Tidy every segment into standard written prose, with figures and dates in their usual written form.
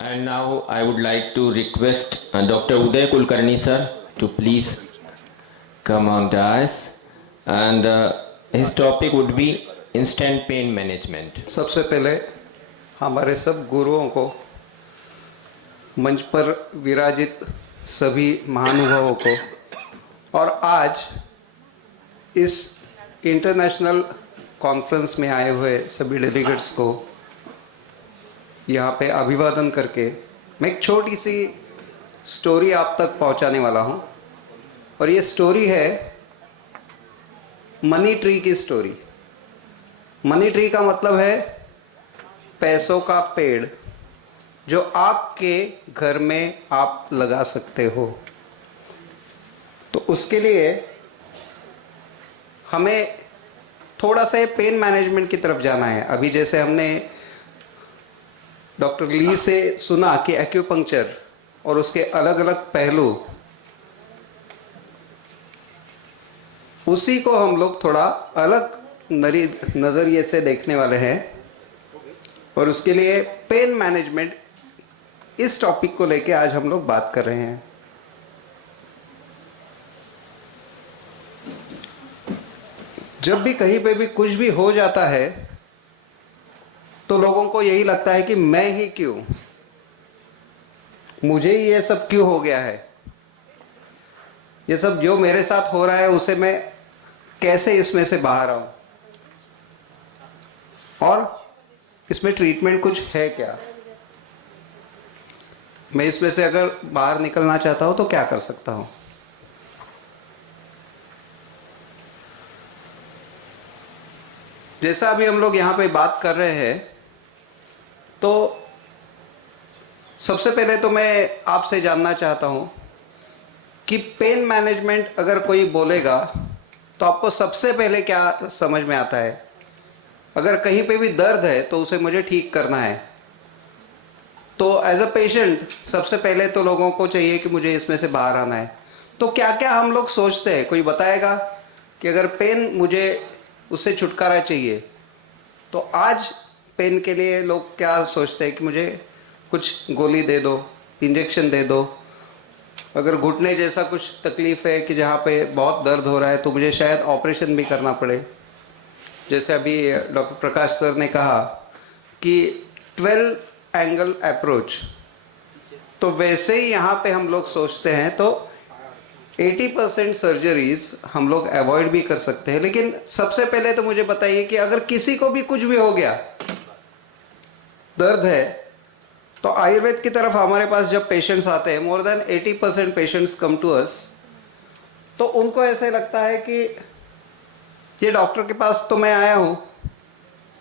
And now I would like to request Dr. Uday Kulkarni sir to please come on dais. And his topic would be instant pain management. सबसे पहले हमारे सब गुरुओं को, मंच पर विराजित सभी महानुभावों को और आज इस इंटरनेशनल कॉन्फ्रेंस में आए हुए सभी डेलीगेट्स को यहाँ पे अभिवादन करके मैं एक छोटी सी स्टोरी आप तक पहुँचाने वाला हूँ। और ये स्टोरी है मनी ट्री की स्टोरी। मनी ट्री का मतलब है पैसों का पेड़ जो आपके घर में आप लगा सकते हो। तो उसके लिए हमें थोड़ा सा पेन मैनेजमेंट की तरफ जाना है। अभी जैसे हमने डॉक्टर ली से सुना कि एक्यूपंक्चर और उसके अलग अलग पहलू, उसी को हम लोग थोड़ा अलग नज़रिए से देखने वाले हैं। और उसके लिए पेन मैनेजमेंट, इस टॉपिक को लेके आज हम लोग बात कर रहे हैं। जब भी कहीं पे भी कुछ भी हो जाता है तो लोगों को यही लगता है कि मैं ही क्यों, मुझे ही ये सब क्यों हो गया है, ये सब जो मेरे साथ हो रहा है उसे मैं कैसे इसमें से बाहर आऊं, और इसमें ट्रीटमेंट कुछ है क्या, मैं इसमें से अगर बाहर निकलना चाहता हूं तो क्या कर सकता हूं। जैसा अभी हम लोग यहां पे बात कर रहे हैं, तो सबसे पहले तो मैं आपसे जानना चाहता हूं कि पेन मैनेजमेंट अगर कोई बोलेगा तो आपको सबसे पहले क्या समझ में आता है। अगर कहीं पे भी दर्द है तो उसे मुझे ठीक करना है, तो एज अ पेशेंट सबसे पहले तो लोगों को चाहिए कि मुझे इसमें से बाहर आना है। तो क्या क्या हम लोग सोचते हैं, कोई बताएगा कि अगर पेन मुझे उससे छुटकारा चाहिए तो आज पेन के लिए लोग क्या सोचते हैं कि मुझे कुछ गोली दे दो, इंजेक्शन दे दो। अगर घुटने जैसा कुछ तकलीफ है कि जहाँ पे बहुत दर्द हो रहा है तो मुझे शायद ऑपरेशन भी करना पड़े। जैसे अभी डॉक्टर प्रकाश सर ने कहा कि 12 एंगल अप्रोच, तो वैसे ही यहाँ पे हम लोग सोचते हैं तो 80% सर्जरीज हम लोग अवॉइड भी कर सकते हैं। लेकिन सबसे पहले तो मुझे बताइए कि अगर किसी को भी कुछ भी हो गया, दर्द है, तो आयुर्वेद की तरफ हमारे पास जब पेशेंट्स आते हैं, more than 80% patients come to us, तो उनको ऐसे लगता है कि ये डॉक्टर के पास तो मैं आया हूँ,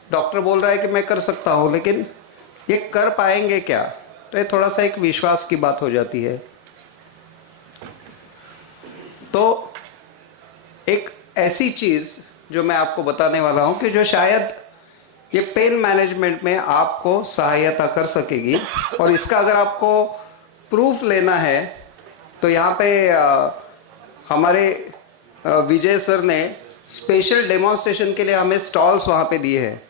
डॉक्टर बोल रहा है कि मैं कर सकता हूँ, लेकिन ये कर पाएंगे क्या। तो ये थोड़ा सा एक विश्वास की बात हो जाती है। तो एक ऐसी चीज़ जो मैं आपको बताने वाला हूँ कि जो शायद ये पेन मैनेजमेंट में आपको सहायता कर सकेगी। और इसका अगर आपको प्रूफ लेना है तो यहाँ पे हमारे विजय सर ने स्पेशल डेमोन्स्ट्रेशन के लिए हमें स्टॉल्स वहाँ पे दिए हैं।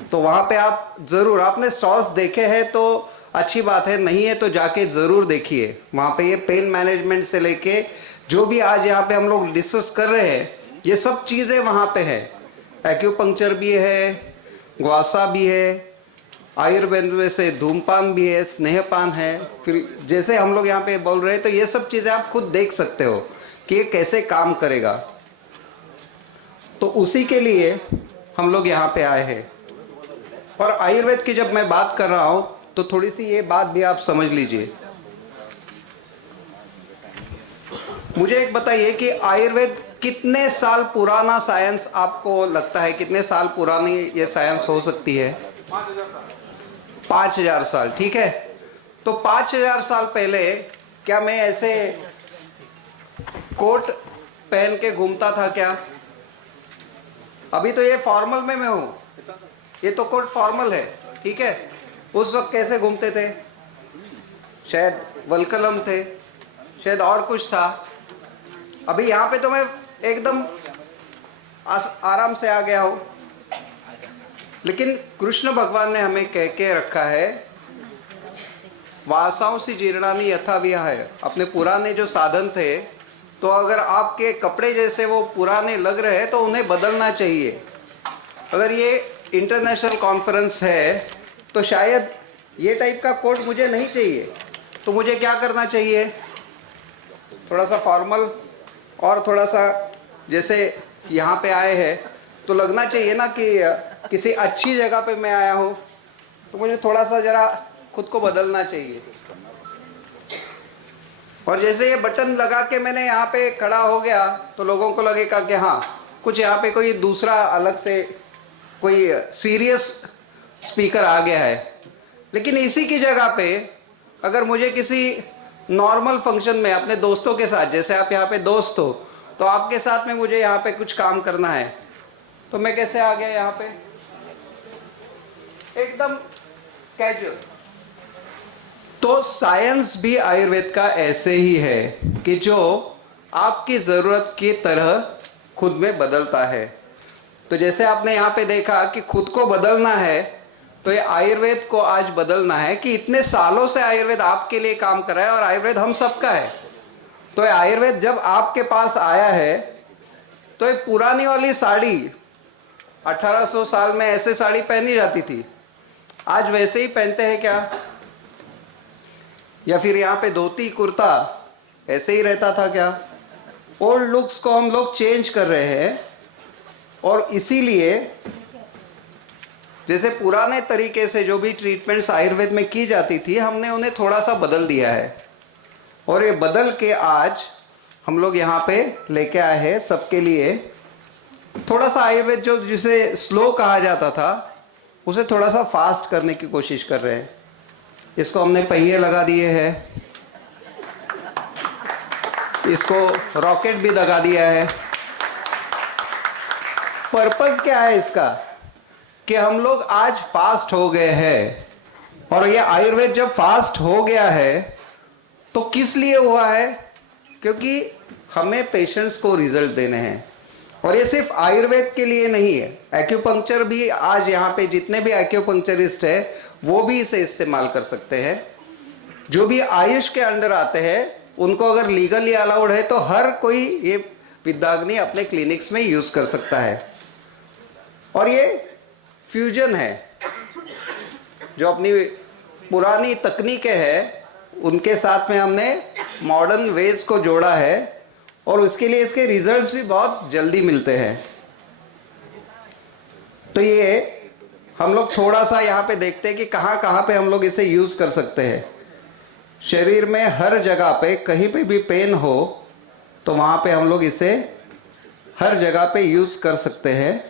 तो वहाँ पे आप ज़रूर, आपने स्टॉल्स देखे हैं तो अच्छी बात है, नहीं है तो जाके ज़रूर देखिए। वहाँ पे ये पेन मैनेजमेंट से लेके जो भी आज यहाँ पे हम लोग डिस्कस कर रहे हैं, ये सब चीज़ें वहाँ पे है। एक्यूपंक्चर भी है, ग्वासा भी है, आयुर्वेद में से धूमपान भी है, स्नेहपान है, फिर जैसे हम लोग यहाँ पे बोल रहे हैं, तो ये सब चीज़ें आप खुद देख सकते हो कि ये कैसे काम करेगा। तो उसी के लिए हम लोग यहाँ पे आए हैं। और आयुर्वेद की जब मैं बात कर रहा हूँ तो थोड़ी सी ये बात भी आप समझ लीजिए। मुझे एक बताइए कि आयुर्वेद कितने साल पुराना साइंस आपको लगता है, कितने साल पुरानी ये साइंस हो सकती है? 5000 साल, ठीक है। तो 5000 साल पहले क्या मैं ऐसे कोट पहन के घूमता था क्या? अभी तो ये फॉर्मल में मैं हूं, ये तो कोट फॉर्मल है, ठीक है। उस वक्त कैसे घूमते थे? शायद वलकलम थे, शायद और कुछ था। अभी यहाँ पे तो मैं एकदम आराम से आ गया हूँ। लेकिन कृष्ण भगवान ने हमें कह के रखा है वासांसी सी जीर्णानि यथा विहाय, अपने पुराने जो साधन थे, तो अगर आपके कपड़े जैसे वो पुराने लग रहे हैं तो उन्हें बदलना चाहिए। अगर ये इंटरनेशनल कॉन्फ्रेंस है तो शायद ये टाइप का कोट मुझे नहीं चाहिए, तो मुझे क्या करना चाहिए? थोड़ा सा फॉर्मल और थोड़ा सा जैसे यहाँ पे आए हैं तो लगना चाहिए ना कि किसी अच्छी जगह पे मैं आया हूँ, तो मुझे थोड़ा सा जरा खुद को बदलना चाहिए। और जैसे ये बटन लगा के मैंने यहाँ पे खड़ा हो गया तो लोगों को लगेगा कि हाँ, कुछ यहाँ पे कोई दूसरा अलग से कोई सीरियस स्पीकर आ गया है। लेकिन इसी की जगह पे अगर मुझे किसी नॉर्मल फंक्शन में अपने दोस्तों के साथ, जैसे आप यहाँ पे दोस्त हो, तो आपके साथ में मुझे यहाँ पे कुछ काम करना है, तो मैं कैसे आ गया यहाँ पे? एकदम कैजुअल। तो साइंस भी आयुर्वेद का ऐसे ही है कि जो आपकी जरूरत की तरह खुद में बदलता है। तो जैसे आपने यहाँ पे देखा कि खुद को बदलना है, तो ये आयुर्वेद को आज बदलना है कि इतने सालों से आयुर्वेद आपके लिए काम कर रहा है और आयुर्वेद हम सबका है। तो ये आयुर्वेद जब आपके पास आया है तो ये पुरानी वाली साड़ी 1800 साल में ऐसे साड़ी पहनी जाती थी, आज वैसे ही पहनते हैं क्या? या फिर यहाँ पे धोती कुर्ता ऐसे ही रहता था क्या? ओल्ड लुक्स को हम लोग चेंज कर रहे हैं और इसीलिए जैसे पुराने तरीके से जो भी ट्रीटमेंट्स आयुर्वेद में की जाती थी, हमने उन्हें थोड़ा सा बदल दिया है। और ये बदल के आज हम लोग यहाँ पे लेके आए हैं सबके लिए। थोड़ा सा आयुर्वेद जो जिसे स्लो कहा जाता था, उसे थोड़ा सा फास्ट करने की कोशिश कर रहे हैं। इसको हमने पहिए लगा दिए हैं, इसको रॉकेट भी लगा दिया है। पर्पस क्या है इसका? कि हम लोग आज फास्ट हो गए हैं, और ये आयुर्वेद जब फास्ट हो गया है तो किस लिए हुआ है? क्योंकि हमें पेशेंट्स को रिजल्ट देने हैं। और ये सिर्फ आयुर्वेद के लिए नहीं है, एक्यूपंक्चर भी आज यहाँ पे जितने भी एक्यूपंक्चरिस्ट है वो भी इसे इस्तेमाल कर सकते हैं। जो भी आयुष के अंडर आते हैं उनको अगर लीगली अलाउड है तो हर कोई ये विद्याग्नि अपने क्लिनिक्स में यूज कर सकता है। और ये फ्यूजन है, जो अपनी पुरानी तकनीकें हैं उनके साथ में हमने मॉडर्न वेज को जोड़ा है, और उसके लिए इसके रिजल्ट्स भी बहुत जल्दी मिलते हैं। तो ये हम लोग थोड़ा सा यहाँ पे देखते हैं कि कहाँ कहाँ पे हम लोग इसे यूज कर सकते हैं। शरीर में हर जगह पे कहीं पे भी पेन हो तो वहाँ पे हम लोग इसे हर जगह पे यूज कर सकते हैं।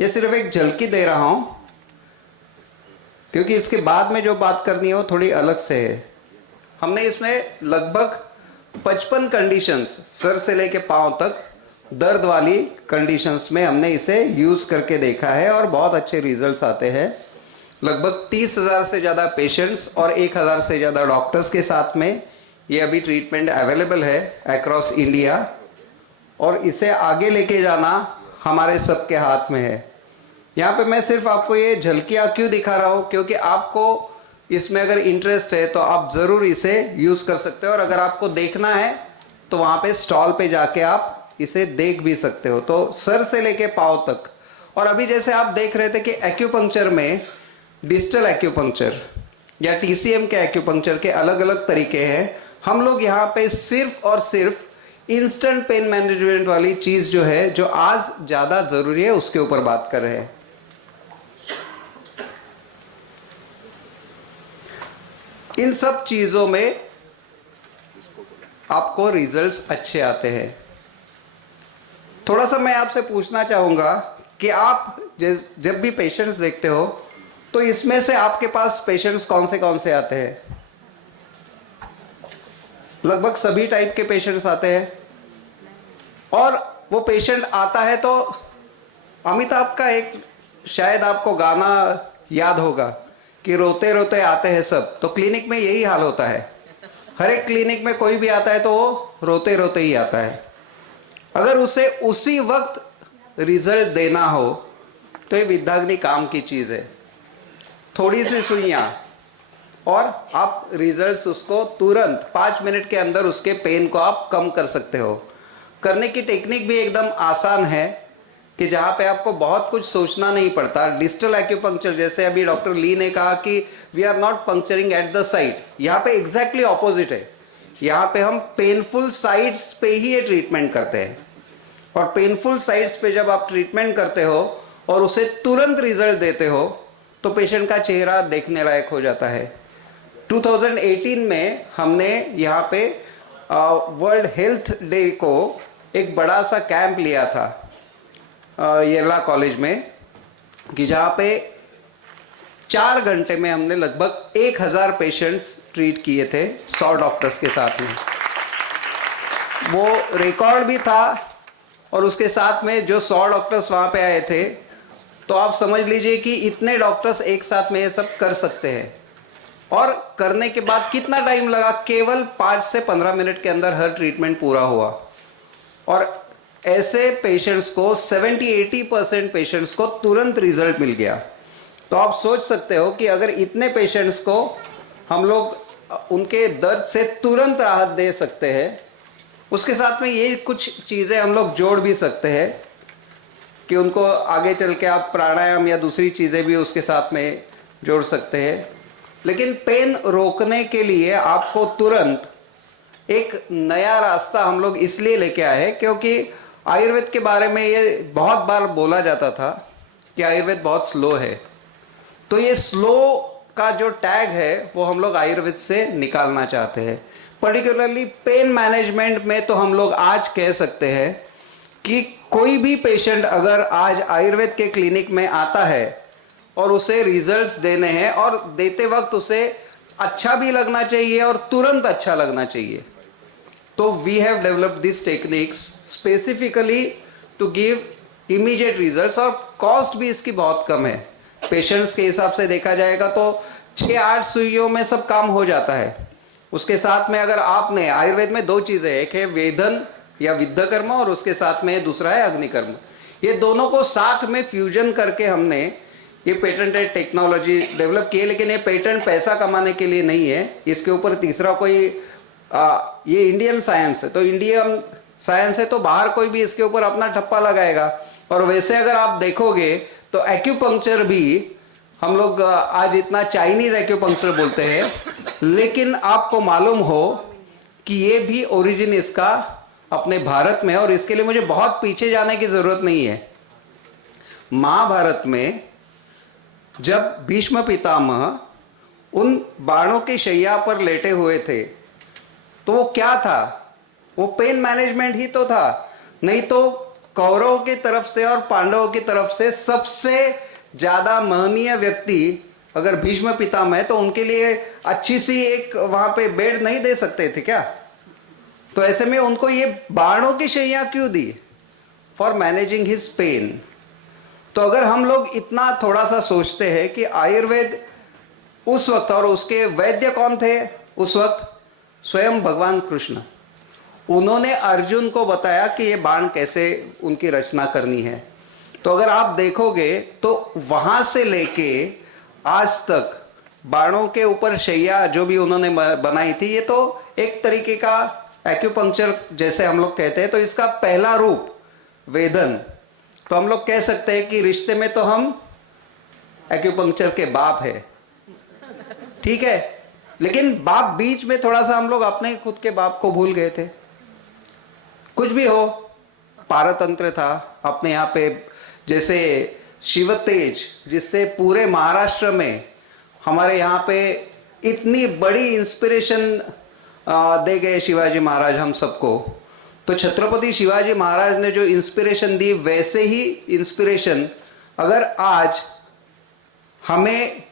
ये सिर्फ एक झलकी दे रहा हूं क्योंकि इसके बाद में जो बात करनी है वो थोड़ी अलग से है। हमने इसमें लगभग 55 कंडीशंस, सर से लेके पांव तक दर्द वाली कंडीशंस में हमने इसे यूज करके देखा है और बहुत अच्छे रिजल्ट्स आते हैं। लगभग 30,000 से ज़्यादा पेशेंट्स और 1,000 से ज़्यादा डॉक्टर्स के साथ में ये अभी ट्रीटमेंट अवेलेबल है अक्रॉस इंडिया, और इसे आगे लेके जाना हमारे सबके हाथ में है। यहाँ पे मैं सिर्फ आपको ये झलकियाँ क्यों दिखा रहा हूँ, क्योंकि आपको इसमें अगर इंटरेस्ट है तो आप ज़रूर इसे यूज़ कर सकते हो, और अगर आपको देखना है तो वहाँ पे स्टॉल पे जाके आप इसे देख भी सकते हो। तो सर से लेके पाँव तक। और अभी जैसे आप देख रहे थे कि एक्यूपंक्चर में डिजिटल एक्यूपंक्चर या टीसीएम के एक्यूपंक्चर के अलग अलग तरीके हैं। हम लोग यहाँ पे सिर्फ और सिर्फ इंस्टेंट पेन मैनेजमेंट वाली चीज़ जो है, जो आज ज़्यादा ज़रूरी है, उसके ऊपर बात कर रहे हैं। इन सब चीज़ों में आपको रिजल्ट्स अच्छे आते हैं। थोड़ा सा मैं आपसे पूछना चाहूँगा कि आप जब भी पेशेंट्स देखते हो तो इसमें से आपके पास पेशेंट्स कौन से आते हैं? लगभग सभी टाइप के पेशेंट्स आते हैं। और वो पेशेंट आता है तो अमिताभ का एक शायद आपको गाना याद होगा कि रोते रोते आते हैं सब। तो क्लिनिक में यही हाल होता है। हर एक क्लिनिक में कोई भी आता है तो वो रोते रोते ही आता है। अगर उसे उसी वक्त रिजल्ट देना हो तो ये विद्याग्नि काम की चीज़ है। थोड़ी सी सुइयां, और आप रिजल्ट्स उसको तुरंत 5 मिनट के अंदर उसके पेन को आप कम कर सकते हो। करने की टेक्निक भी एकदम आसान है कि जहाँ पे आपको बहुत कुछ सोचना नहीं पड़ता। डिजिटल एक्यूपंक्चर, जैसे अभी डॉक्टर ली ने कहा कि we are not puncturing at the site, यहाँ पे एग्जैक्टली ऑपोजिट है। यहाँ पे हम पेनफुल साइट्स पे ही ये ट्रीटमेंट करते हैं, और पेनफुल साइट्स पे जब आप ट्रीटमेंट करते हो और उसे तुरंत रिजल्ट देते हो तो पेशेंट का चेहरा देखने लायक हो जाता है। 2018 में हमने यहाँ पे वर्ल्ड हेल्थ डे को एक बड़ा सा कैंप लिया था येरला कॉलेज में, कि जहाँ पे 4 घंटे में हमने लगभग 1000 पेशेंट्स ट्रीट किए थे 100 डॉक्टर्स के साथ में। वो रिकॉर्ड भी था, और उसके साथ में जो 100 डॉक्टर्स वहाँ पे आए थे, तो आप समझ लीजिए कि इतने डॉक्टर्स एक साथ में ये सब कर सकते हैं। और करने के बाद कितना टाइम लगा? केवल 5 से 15 मिनट के अंदर हर ट्रीटमेंट पूरा हुआ। और ऐसे पेशेंट्स को 70-80% पेशेंट्स को तुरंत रिजल्ट मिल गया। तो आप सोच सकते हो कि अगर इतने पेशेंट्स को हम लोग उनके दर्द से तुरंत राहत दे सकते हैं, उसके साथ में ये कुछ चीज़ें हम लोग जोड़ भी सकते हैं कि उनको आगे चल के आप प्राणायाम या दूसरी चीज़ें भी उसके साथ में जोड़ सकते हैं। लेकिन पेन रोकने के लिए आपको तुरंत एक नया रास्ता हम लोग इसलिए लेके आए हैं क्योंकि आयुर्वेद के बारे में ये बहुत बार बोला जाता था कि आयुर्वेद बहुत स्लो है। तो ये स्लो का जो टैग है वो हम लोग आयुर्वेद से निकालना चाहते हैं। पर्टिकुलरली पेन मैनेजमेंट में तो हम लोग आज कह सकते हैं कि कोई भी पेशेंट अगर आज आयुर्वेद के क्लिनिक में आता है और उसे रिजल्ट्स देने हैं, और देते वक्त उसे अच्छा भी लगना चाहिए और तुरंत अच्छा लगना चाहिए, तो we have developed this techniques specifically to give immediate results, और कॉस्ट भी इसकी बहुत कम है। पेशेंट्स के हिसाब से देखा जाएगा तो 6-8 सुइयों में सब काम हो जाता है। उसके साथ में अगर आपने, आयुर्वेद में 2 चीजें, एक है वेदन या विद्ध कर्म, और उसके साथ में दूसरा है अग्निकर्म। ये दोनों को साथ में फ्यूजन करके हमने ये पेटेंटेड टेक्नोलॉजी डेवलप की है। लेकिन ये पेटेंट पैसा कमाने के लिए नहीं है, इसके ऊपर तीसरा कोई ये इंडियन साइंस है, तो इंडियन साइंस है तो बाहर कोई भी इसके ऊपर अपना ठप्पा लगाएगा। और वैसे अगर आप देखोगे तो एक्यूपंक्चर भी हम लोग आज इतना चाइनीज एक्यूपंक्चर बोलते हैं, लेकिन आपको मालूम हो कि ये भी ओरिजिन इसका अपने भारत में है। और इसके लिए मुझे बहुत पीछे जाने की जरूरत नहीं है। महाभारत में जब भीष्म पितामह उन बाणों की शैया पर लेटे हुए थे तो वो क्या था? वो पेन मैनेजमेंट ही तो था। नहीं तो कौरवों की तरफ से और पांडवों की तरफ से सबसे ज्यादा महनीय व्यक्ति अगर भीष्म पितामह है तो उनके लिए अच्छी सी एक वहां पे बेड नहीं दे सकते थे क्या? तो ऐसे में उनको ये बाणों की शैया क्यों दी? For managing his pain. तो अगर हम लोग इतना थोड़ा सा सोचते हैं कि आयुर्वेद उस वक्त, और उसके वैद्य कौन थे उस वक्त? स्वयं भगवान कृष्ण। उन्होंने अर्जुन को बताया कि ये बाण कैसे उनकी रचना करनी है। तो अगर आप देखोगे तो वहां से लेके आज तक बाणों के ऊपर शैया जो भी उन्होंने बनाई थी, ये तो एक तरीके का एक्यूपंक्चर जैसे हम लोग कहते हैं। तो इसका पहला रूप वेदन। तो हम लोग कह सकते हैं कि रिश्ते में तो हम एक्यूपंक्चर के बाप है, ठीक है। लेकिन बाप बीच में थोड़ा सा हम लोग अपने खुद के बाप को भूल गए थे। कुछ भी हो, पारतंत्र था अपने यहाँ पे, जैसे शिव तेज, जिससे पूरे महाराष्ट्र में हमारे यहाँ पे इतनी बड़ी इंस्पिरेशन दे गए शिवाजी महाराज हम सबको। तो छत्रपति शिवाजी महाराज ने जो इंस्पिरेशन दी, वैसे ही इंस्पिरेशन अगर आज हमें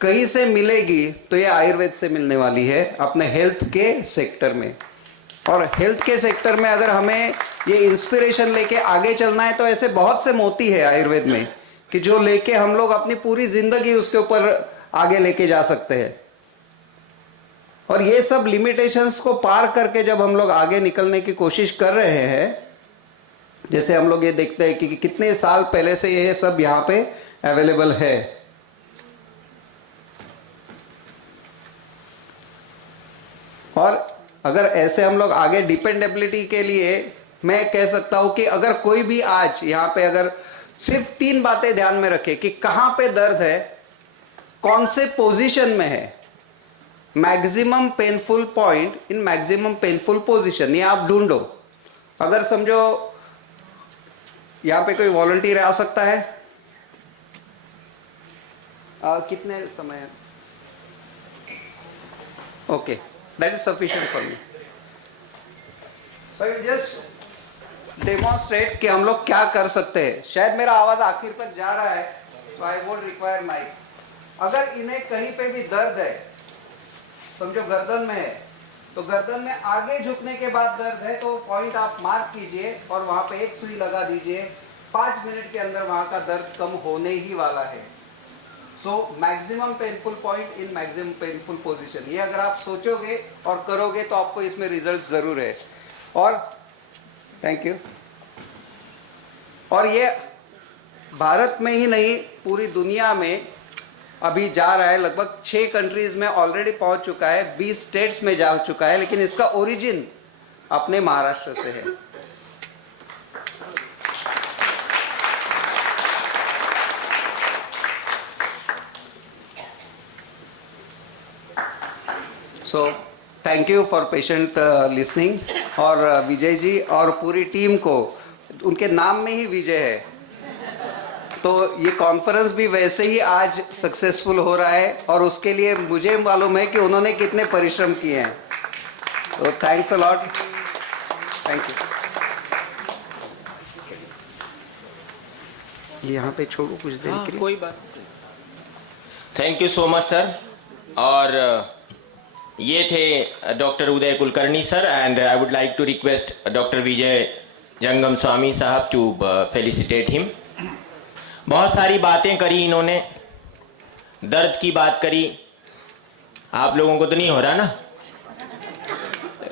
कहीं से मिलेगी तो ये आयुर्वेद से मिलने वाली है अपने हेल्थ के सेक्टर में। और हेल्थ के सेक्टर में अगर हमें ये इंस्पिरेशन लेके आगे चलना है तो ऐसे बहुत से मोती है आयुर्वेद में कि जो लेके हम लोग अपनी पूरी जिंदगी उसके ऊपर आगे लेके जा सकते हैं। और ये सब लिमिटेशंस को पार करके जब हम लोग आगे निकलने की कोशिश कर रहे हैं, जैसे हम लोग ये देखते हैं कि कितने साल पहले से ये सब यहाँ पे अवेलेबल है। और अगर ऐसे हम लोग आगे डिपेंडेबिलिटी के लिए मैं कह सकता हूं कि अगर कोई भी आज यहाँ पे अगर सिर्फ 3 बातें ध्यान में रखे कि कहां पे दर्द है, कौन से पोजीशन में है, maximum painful point in maximum painful position, ये आप ढूंढो। अगर समझो यहां पे कोई वॉलंटियर आ सकता है, कितने समय है? Okay, that is sufficient for me. So just demonstrate कि हम लोग क्या कर सकते हैं। शायद मेरा आवाज आखिर तक जा रहा है, तो आई वोंट रिक्वायर माइक। अगर इन्हें कहीं पे भी दर्द है, समझो गर्दन में है, तो गर्दन में आगे झुकने के बाद दर्द है, तो पॉइंट आप मार्क कीजिए और वहां पे एक सुई लगा दीजिए। 5 मिनट के अंदर वहां का दर्द कम होने ही वाला है। So maximum painful point in maximum painful position, ये अगर आप सोचोगे और करोगे तो आपको इसमें रिजल्ट जरूर है। और थैंक यू। और ये भारत में ही नहीं, पूरी दुनिया में अभी जा रहा है। लगभग 6 कंट्रीज में ऑलरेडी पहुंच चुका है, 20 स्टेट्स में जा चुका है, लेकिन इसका ओरिजिन अपने महाराष्ट्र से है। So thank you for patient listening. और विजय जी और पूरी टीम को, उनके नाम में ही विजय है, तो ये कॉन्फ्रेंस भी वैसे ही आज सक्सेसफुल हो रहा है, और उसके लिए मुझे मालूम है कि उन्होंने कितने परिश्रम किए हैं। तो thanks a lot, thank you. यहाँ पे छोड़ो कुछ देर के लिए। कोई बात। Thank you so much sir. और ये थे doctor Uday Kulkarni sir, and I would like to request doctor Vijay Jangam Swami साहब टू फेलिसिटेट हिम। बहुत सारी बातें करी इन्होंने, दर्द की बात करी। आप लोगों को तो नहीं हो रहा ना?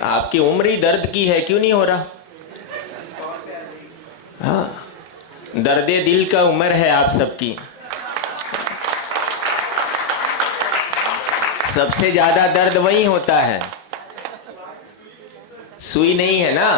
आपकी उम्र ही दर्द की है, क्यों नहीं हो रहा? हाँ, दर्दे दिल का उम्र है आप सबकी। सबसे ज्यादा दर्द वही होता है, सुई नहीं है ना।